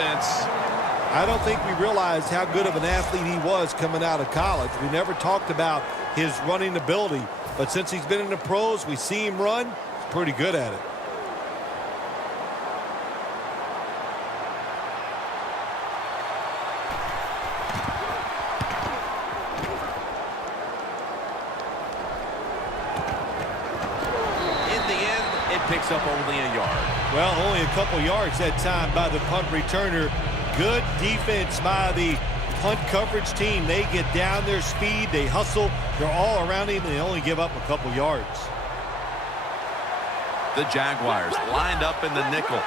offense. I don't think we realized how good of an athlete he was coming out of college. We never talked about his running ability, but since he's been in the pros, we see him run. He's pretty good at it. Picks up only a yard. Well, only a couple yards that time by the punt returner. Good defense by the punt coverage team. They get down their speed. They hustle. They're all around him, and they only give up a couple yards. The Jaguars lined up in the nickel.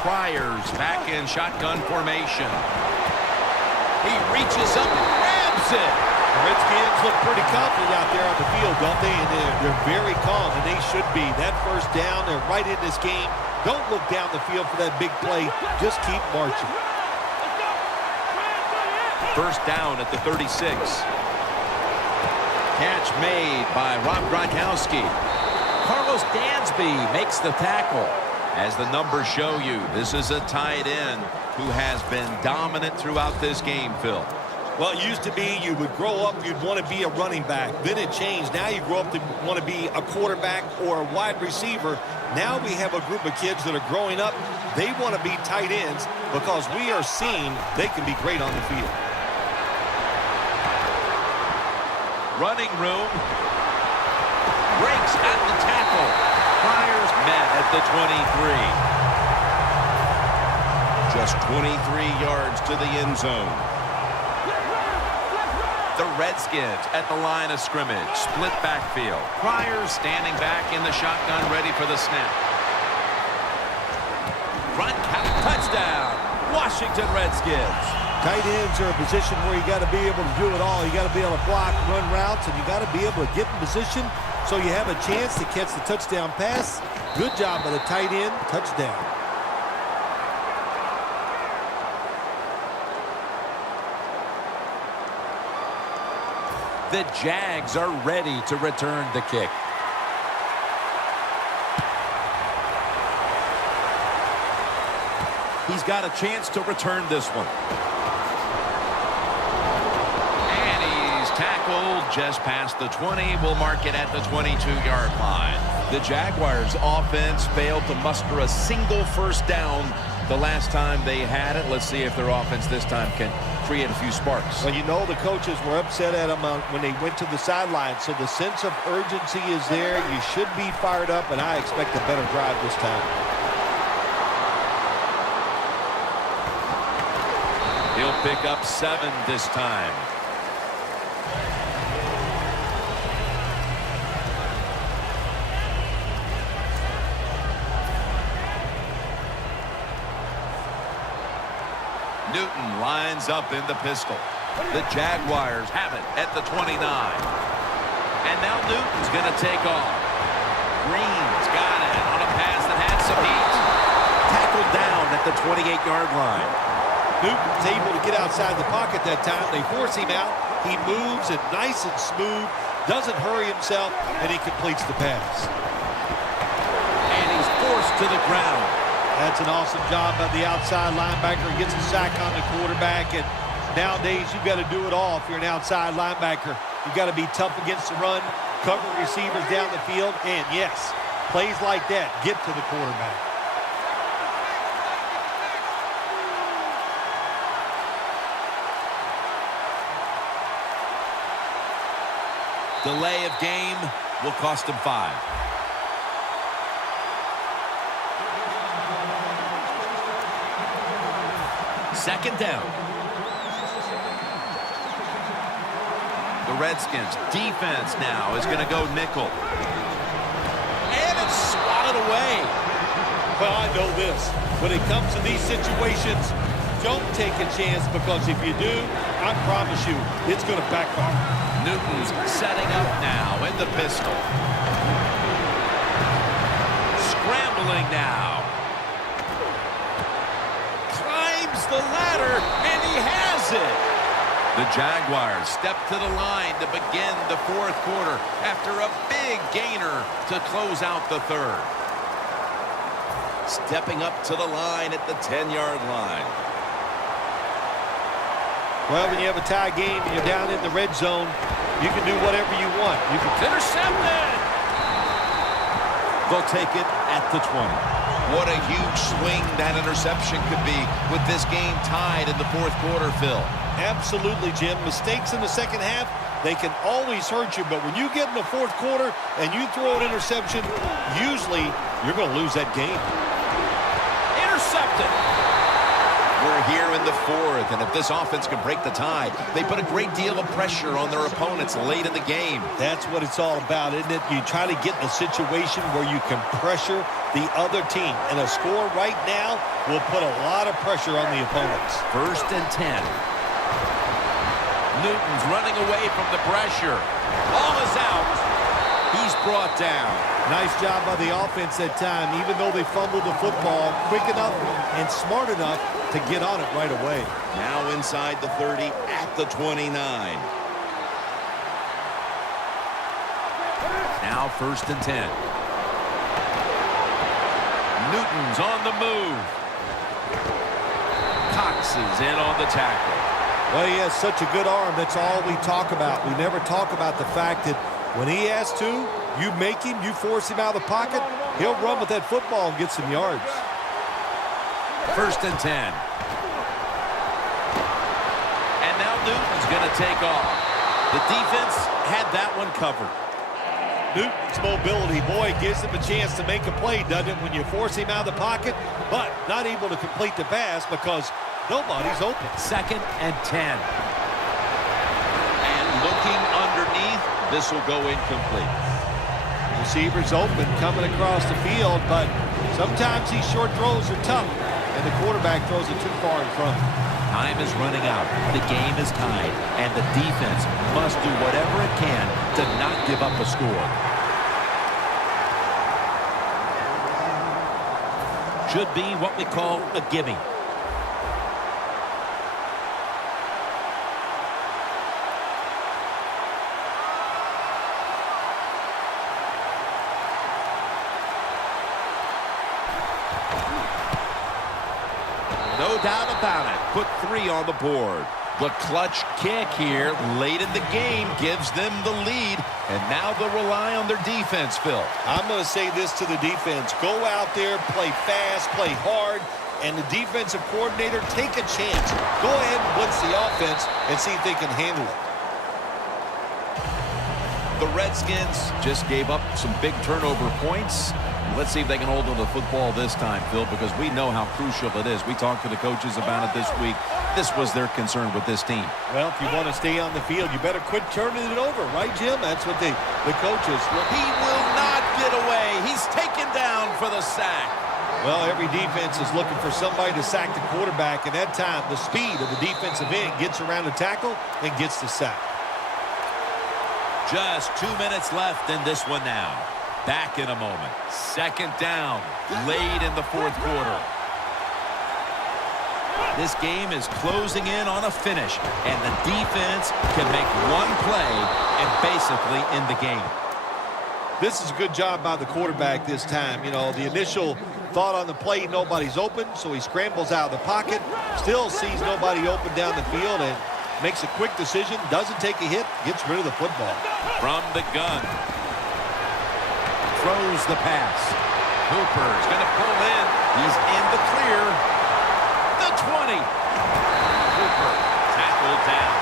Pryor's back in shotgun formation. He reaches up and grabs it. The Redskins look pretty confident out there on the field, don't they? And they're very calm, and they should be. That first down, they're right in this game. Don't look down the field for that big play. Just keep marching. First down at the 36. Catch made by Rob Gronkowski. Carlos Dansby makes the tackle. As the numbers show you, this is a tight end who has been dominant throughout this game, Phil. Well, it used to be you would grow up, you'd want to be a running back. Then it changed. Now you grow up to want to be a quarterback or a wide receiver. Now we have a group of kids that are growing up. They want to be tight ends because we are seeing they can be great on the field. Running room. Breaks at the tackle. Fires met at the 23. Just 23 yards to the end zone. The Redskins at the line of scrimmage. Split backfield. Pryor standing back in the shotgun, ready for the snap. Run count. Touchdown. Washington Redskins. Tight ends are a position where you got to be able to do it all. You got to be able to block, run routes, and you got to be able to get in position so you have a chance to catch the touchdown pass. Good job by the tight end. Touchdown. The Jags are ready to return the kick. He's got a chance to return this one. And he's tackled just past the 20. We'll mark it at the 22-yard line. The Jaguars' offense failed to muster a single first down the last time they had it. Let's see if their offense this time can create a few sparks. Well, you know the coaches were upset at them when they went to the sideline, so the sense of urgency is there. You should be fired up, and I expect a better drive this time. He'll pick up 7 this time. Newton lines up in the pistol. The Jaguars have it at the 29. And now Newton's going to take off. Green's got it on a pass that had some heat. Tackled down at the 28-yard line. Newton's able to get outside the pocket that time. They force him out. He moves it nice and smooth, doesn't hurry himself, and he completes the pass. And he's forced to the ground. That's an awesome job by the outside linebacker. Gets a sack on the quarterback. And nowadays, you've got to do it all if you're an outside linebacker. You've got to be tough against the run, cover receivers down the field, and yes, plays like that get to the quarterback. Delay of game will cost him 5. Second down. The Redskins defense now is going to go nickel. And it's swatted away. Well, I know this. When it comes to these situations, don't take a chance, because if you do, I promise you, it's going to backfire. Newton's setting up now in the pistol. Scrambling now. Climbs the ladder, and he has it. The Jaguars step to the line to begin the fourth quarter after a big gainer to close out the third. Stepping up to the line at the 10-yard line. Well, when you have a tie game and you're down in the red zone, you can do whatever you want. You can Intercepted. They'll take it at the 20. What a huge swing that interception could be with this game tied in the fourth quarter, Phil. Absolutely, Jim. Mistakes in the second half, they can always hurt you. But when you get in the fourth quarter and you throw an interception, usually you're going to lose that game. Intercepted. We're here in the fourth, and if this offense can break the tie, they put a great deal of pressure on their opponents late in the game. That's what it's all about, isn't it? You try to get in a situation where you can pressure the other team, and a score right now will put a lot of pressure on the opponents. 1st and 10. Newton's running away from the pressure. Ball is out. He's brought down. Nice job by the offense that time, even though they fumbled the football quick enough and smart enough to get on it right away. Now inside the 30 at the 29. Now 1st and 10. Newton's on the move. Cox is in on the tackle. Well, he has such a good arm. That's all we talk about. We never talk about the fact that when he has to, you make him, you force him out of the pocket, he'll run with that football and get some yards. 1st and 10. And now Newton's going to take off. The defense had that one covered. Newton's mobility, boy, gives him a chance to make a play, doesn't it, when you force him out of the pocket, but not able to complete the pass because nobody's open. 2nd and 10. And looking underneath, this will go incomplete. Receiver's open, coming across the field, but sometimes these short throws are tough, and the quarterback throws it too far in front. Time is running out. The game is tied, and the defense must do whatever it can to not give up a score. Should be what we call a gimme. No doubt about it. Put 3 on the board. The clutch kick here late in the game gives them the lead, and now they'll rely on their defense, Phil. I'm going to say this to the defense. Go out there, play fast, play hard, and the defensive coordinator, take a chance. Go ahead and blitz the offense and see if they can handle it. The Redskins just gave up some big turnover points. Let's see if they can hold on to the football this time, Phil, because we know how crucial it is. We talked to the coaches about it this week. This was their concern with this team. Well, if you want to stay on the field, you better quit turning it over, right, Jim? That's what the coaches... He will not get away. He's taken down for the sack. Well, every defense is looking for somebody to sack the quarterback, and that time the speed of the defensive end gets around the tackle and gets the sack. Just 2 minutes left in this one now. Back in a moment. 2nd down, late in the fourth quarter. This game is closing in on a finish, and the defense can make one play and basically end the game. This is a good job by the quarterback this time. You know, the initial thought on the play, nobody's open, so he scrambles out of the pocket, still sees nobody open down the field, and makes a quick decision, doesn't take a hit, gets rid of the football. From the gun. Throws the pass. Hooper is going to pull in. He's in the clear. The 20. Hooper tackled down.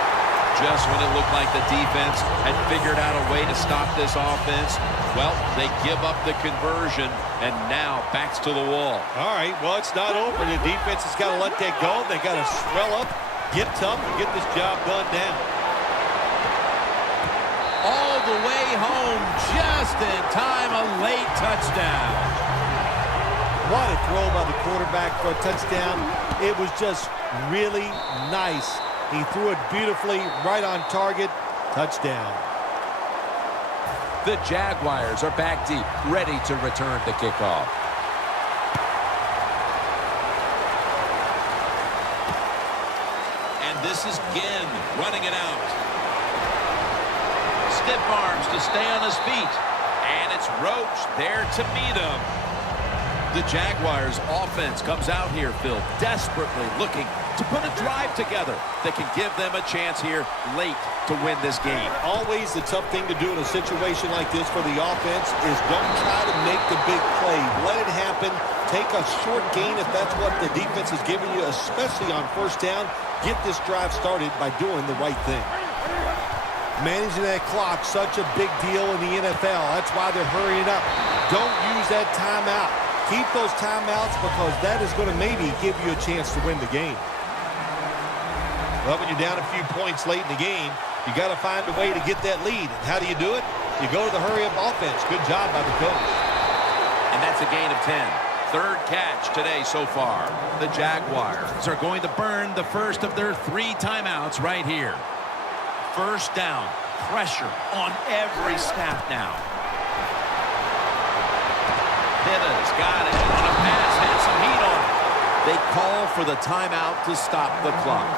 Just when it looked like the defense had figured out a way to stop this offense, well, they give up the conversion, and now backs to the wall. All right, well, it's not over. The defense has got to let that go. They got to swell up, get tough, and get this job done now. All the way home, just in time, a late touchdown. What a throw by the quarterback for a touchdown. It was just really nice. He threw it beautifully, right on target. Touchdown. The Jaguars are back deep, ready to return the kickoff. And this is Ginn running it out. Stiff arms to stay on his feet. And it's Roach there to meet him. The Jaguars offense comes out here, Phil, desperately looking to put a drive together that can give them a chance here late to win this game. Always the tough thing to do in a situation like this for the offense is don't try to make the big play. Let it happen. Take a short gain if that's what the defense is giving you, especially on first down. Get this drive started by doing the right thing. Managing that clock, such a big deal in the NFL. That's why they're hurrying up. Don't use that timeout. Keep those timeouts because that is going to maybe give you a chance to win the game. Well, when you're down a few points late in the game, you got to find a way to get that lead. And how do you do it? You go to the hurry-up offense. Good job by the coach. And that's a gain of 10. Third catch today so far. The Jaguars are going to burn the first of their 3 timeouts right here. First down. Pressure on every snap now. Pitta's got it on a pass, had some heat on it. They call for the timeout to stop the clock.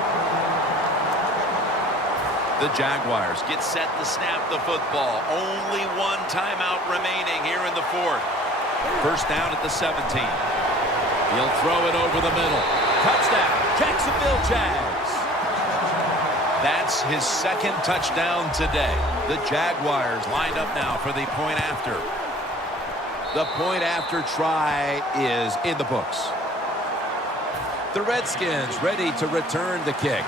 The Jaguars get set to snap the football. Only 1 timeout remaining here in the 4th. First down at the 17. He'll throw it over the middle. Touchdown, Jacksonville Jags. That's his 2nd touchdown today. The Jaguars lined up now for the point after. The point after try is in the books. The Redskins ready to return the kick.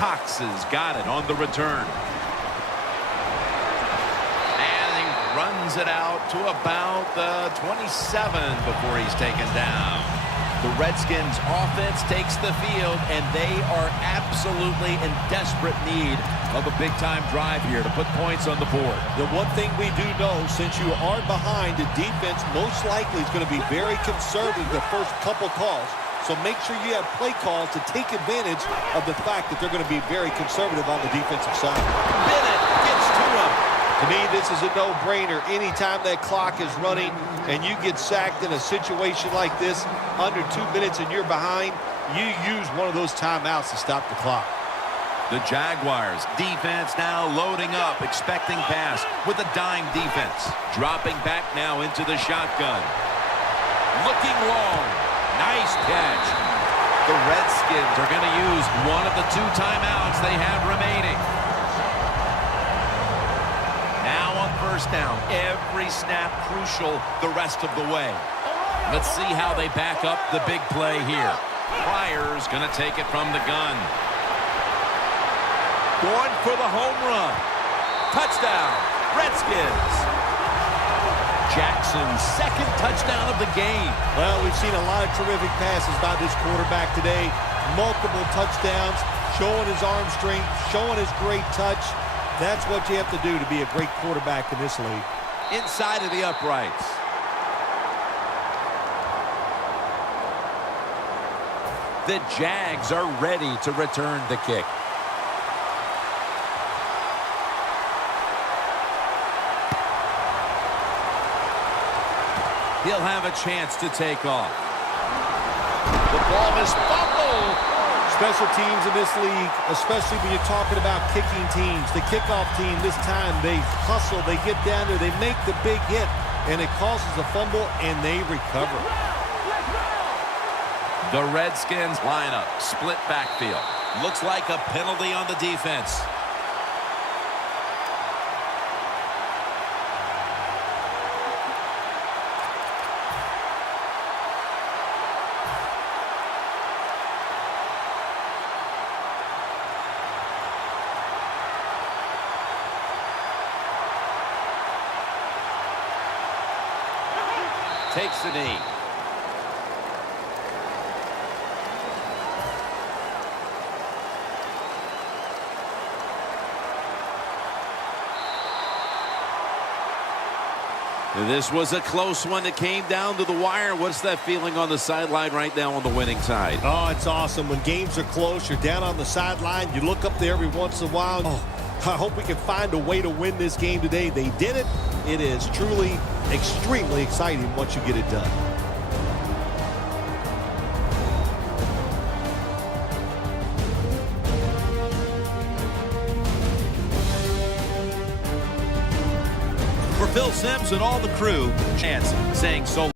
Cox has got it on the return. And he runs it out to about the 27 before he's taken down. The Redskins offense takes the field, and they are absolutely in desperate need of a big-time drive here to put points on the board. The one thing we do know, since you are behind, the defense most likely is going to be very conservative the first couple calls. So make sure you have play calls to take advantage of the fact that they're going to be very conservative on the defensive side. Bennett gets to him. To me, this is a no-brainer. Anytime that clock is running and you get sacked in a situation like this, under 2 minutes and you're behind, you use one of those timeouts to stop the clock. The Jaguars defense now loading up, expecting pass with a dime defense. Dropping back now into the shotgun. Looking long. Nice catch. The Redskins are going to use one of the 2 timeouts they have remaining. Now on first down, every snap crucial the rest of the way. Let's see how they back up the big play here. Pryor's going to take it from the gun. Going for the home run. Touchdown, Redskins. Jackson's 2nd touchdown of the game. Well, we've seen a lot of terrific passes by this quarterback today. Multiple touchdowns, showing his arm strength, showing his great touch. That's what you have to do to be a great quarterback in this league. Inside of the uprights. The Jags are ready to return the kick. He'll have a chance to take off. The ball is fumbled. Special teams in this league, especially when you're talking about kicking teams. The kickoff team this time, they hustle, they get down there, they make the big hit, and it causes a fumble, and they recover. The Redskins lineup, split backfield. Looks like a penalty on the defense. Takes the knee. This was a close one that came down to the wire. What's that feeling on the sideline right now on the winning side? Oh, it's awesome. When games are close, you're down on the sideline. You look up there every once in a while. Oh, I hope we can find a way to win this game today. They did it. It is truly extremely exciting once you get it done. Phil Simms and all the crew, chance saying so